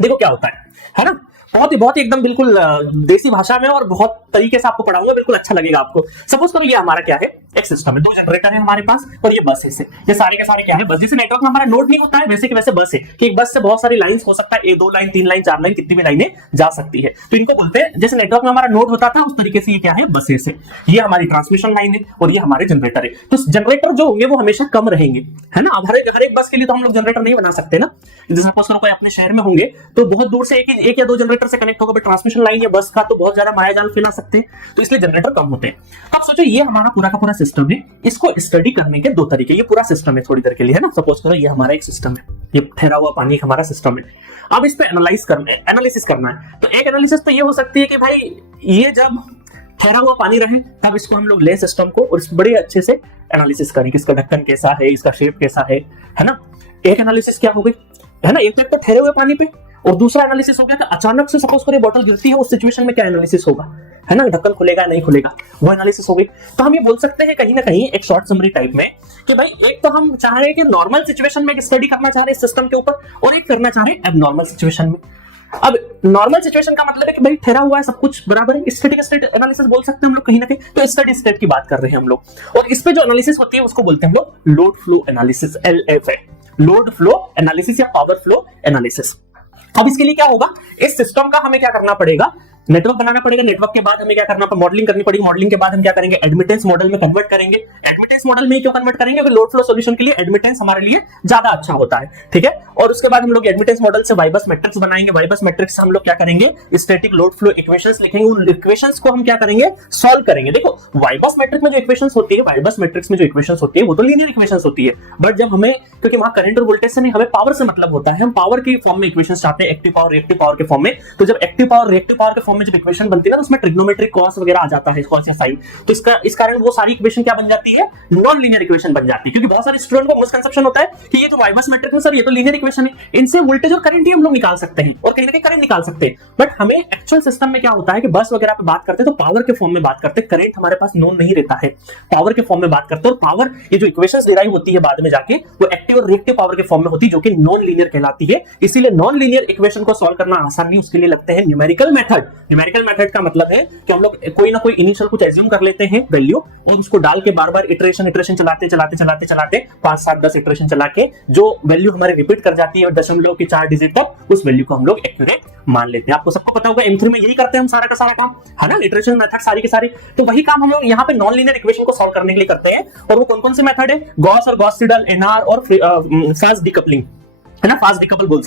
देखो क्या होता है ना, बहुत ही एकदम बिल्कुल देसी भाषा में और बहुत तरीके से आपको पढ़ाऊंगा, बिल्कुल अच्छा लगेगा आपको। सपोज करो ये हमारा क्या है, एक सिस्टम है, 2 जनरेटर है हमारे पास और ये बस है से। ये सारे के सारे क्या है, बस। जैसे नेटवर्क में हमारा नोड नहीं होता है वैसे के वैसे बस है कि एक बस से बहुत सारी लाइंस हो सकता है, 2 लाइन 3 लाइन 4 लाइन कितनी भी लाइनें जा सकती है, तो इनको बोलते हैं, जैसे नेटवर्क में हमारा नोड होता था उस तरीके से ये क्या है, बसेस है। ये हमारी ट्रांसमिशन लाइन है और ये हमारे जनरेटर है। तो जनरेटर जो होंगे वो हमेशा कम रहेंगे, है ना। अब हर एक बस के लिए तो हम लोग जनरेटर नहीं बना सकते ना। जैसे सपोज करो कोई अपने शहर में होंगे तो बहुत दूर से एक या 2 जनरेटर से कनेक्ट होगा, ट्रांसमिशन लाइन या बस का तो बहुत ज्यादा माया जाल फैला सकते हैं, तो इसलिए जनरेटर कम होते हैं। अब सोचो ये हमारा पूरा का पूरा सिस्टम है, इसको स्टडी करने के 2 तरीके। ये पूरा सिस्टम है थोड़ी देर के लिए, है ना। सपोज करो ये हमारा एक सिस्टम है, ये ठहरा हुआ पानी एक हमारा सिस्टम है। अब इस पे एनालिसिस करना है, तो एक एनालिसिस तो ये हो सकती है कि भाई ये जब ठहरा हुआ पानी रहे तब इसको हम लोग ले सिस्टम को और बड़े अच्छे से एनालिसिस करें कि इसका ढक्कन कैसा है, इसका शेप कैसा है ना। एक एनालिसिस क्या हो गई, है ना, एक तो ठहरे हुए पानी पे, और दूसरा एनालिसिस हो गया कि अचानक से सपोज करें बोतल गिरती है, उस सिचुएशन में क्या एनालिसिस होगा, है ना, ढक्कन खुलेगा नहीं खुलेगा, वो एनालिसिस हो गई। तो हम ये बोल सकते हैं कहीं ना कहीं एक शॉर्ट समरी टाइप में कि भाई एक तो हम चाह रहे हैं कि नॉर्मल सिचुएशन में एक स्टडी करना चाह रहे हैं सिस्टम के ऊपर, और एक करना चाह रहे हैं एबनॉर्मल सिचुएशन में। अब नॉर्मल सिचुएशन का मतलब है कि भाई ठहरा हुआ है, सब कुछ बराबर है, स्टैटिक स्टेट एनालिसिस बोल सकते हैं हम लोग कहीं ना कहीं, तो स्टडी स्टेट की बात कर रहे हैं हम लोग। और इस पे जो एनालिसिस होती है उसको बोलते हैं हम लोग लोड फ्लो एनालिसिस, LF है, लोड फ्लो एनालिसिस या पावर फ्लो एनालिसिस। अब इसके लिए क्या होगा, इस सिस्टम का हमें क्या करना पड़ेगा, नेटवर्क बनाना पड़ेगा। नेटवर्क के बाद हमें क्या करना पड़ेगा, मॉडलिंग करनी पड़ेगी। मॉडलिंग के बाद हम क्या करेंगे, एडमिटेंस मॉडल में कन्वर्ट करेंगे। एडमिटेंस मॉडल में क्यों कन्वर्ट करेंगे, क्योंकि लोड फ्लो सॉल्यूशन के लिए एडमिटेंस हमारे लिए ज्यादा अच्छा होता है, ठीक है। और उसके बाद हम लोग एडमिटेंस मॉडल से वाइबस मैट्रिक्स बनाएंगे। वाइबस मैट्रिक्स से हम लोग क्या करेंगे, स्टैटिक लोड फ्लो इक्वेशंस लिखेंगे। उन इक्वेशंस को हम क्या करेंगे, सॉल्व करेंगे। देखो वाइबस मैट्रिक्स में जो इक्वेशंस होती है, वाइबस मैट्रिक्स में जो इक्वेशंस होती है वो तो लीनियर इक्वेशंस होती है, बट जब हमें, क्योंकि वहां करंट और वोल्टेज से नहीं, हमें पावर से मतलब होता है, हम पावर के फॉर्म में इक्वेशंस चाहते हैं, एक्टिव पावर रिएक्टिव पावर के फॉर्म में। तो जब एक्टिव पावर रिएक्टिव पावर के फॉर्म में जब इक्वेशन बनती है ना, उसमें ट्रिग्नोमेट्रिक कॉस वगैरह आ जाता है, कॉस या साइन, तो इस कारण वो सारी इक्वेशन क्या बन जाती है, नॉन लीनियर इक्वेशन बन जाती है। क्योंकि बहुत सारे स्टूडेंट को मिसकंसेप्शन होता है कि ये जो वाइबस मैट्रिक्स में सर ये तो लीनियर इक्वेशन है, इनसे वोल्टेज और करंट ही हम लोग निकाल सकते हैं और कहीं ना कहीं करंट निकाल सकते हैं। बट हमें एक्चुअल सिस्टम में क्या होता है कि बस वगैरह पे बात करते हैं तो पावर के फॉर्म में बात करते हैं, करंट हमारे पास नोन नहीं रहता है, पावर के फॉर्म में बात करते हैं। और पावर ये जो इक्वेशंस डिराइव होती है बाद में जाके, वो एक्टिव और रिएक्टिव पावर के फॉर्म में होती है, जो कि नॉन लीनियर कहलाती है। इसीलिए नॉन लीनियर इक्वेशन को सॉल्व करना आसान नहीं, उसके लिए लगते हैं न्यूमेरिकल मेथड। न्यूमेरिकल मेथड का मतलब है कि हम लोग कोई ना कोई इनिशियल कुछ एज्यूम कर लेते हैं वैल्यू, और उसको डाल के बार बार इटरेशन चलाते 5 7 10 इटरेशन चला के जो वैल्यू हमारे रिपीट कर जाती है दशमलव के 4 डिजिट तक, उस वैल्यू को हम लोग एक्यूरेट मान लेते हैं। आपको सबको पता होगा M3 में यही करते हैं हम सारा का सारा काम, है ना, इटरेशन मेथड सारी की सारी। तो वही काम हम लोग यहाँ पे नॉन लीनियर इक्वेशन को सॉल्व करने के लिए करते हैं। और वो कौन कौन से मेथड है, गॉस और गॉस सिडल, NR और फास्ट डिकपलिंग, है ना, फास्ट डिकपल बोल सकते हैं।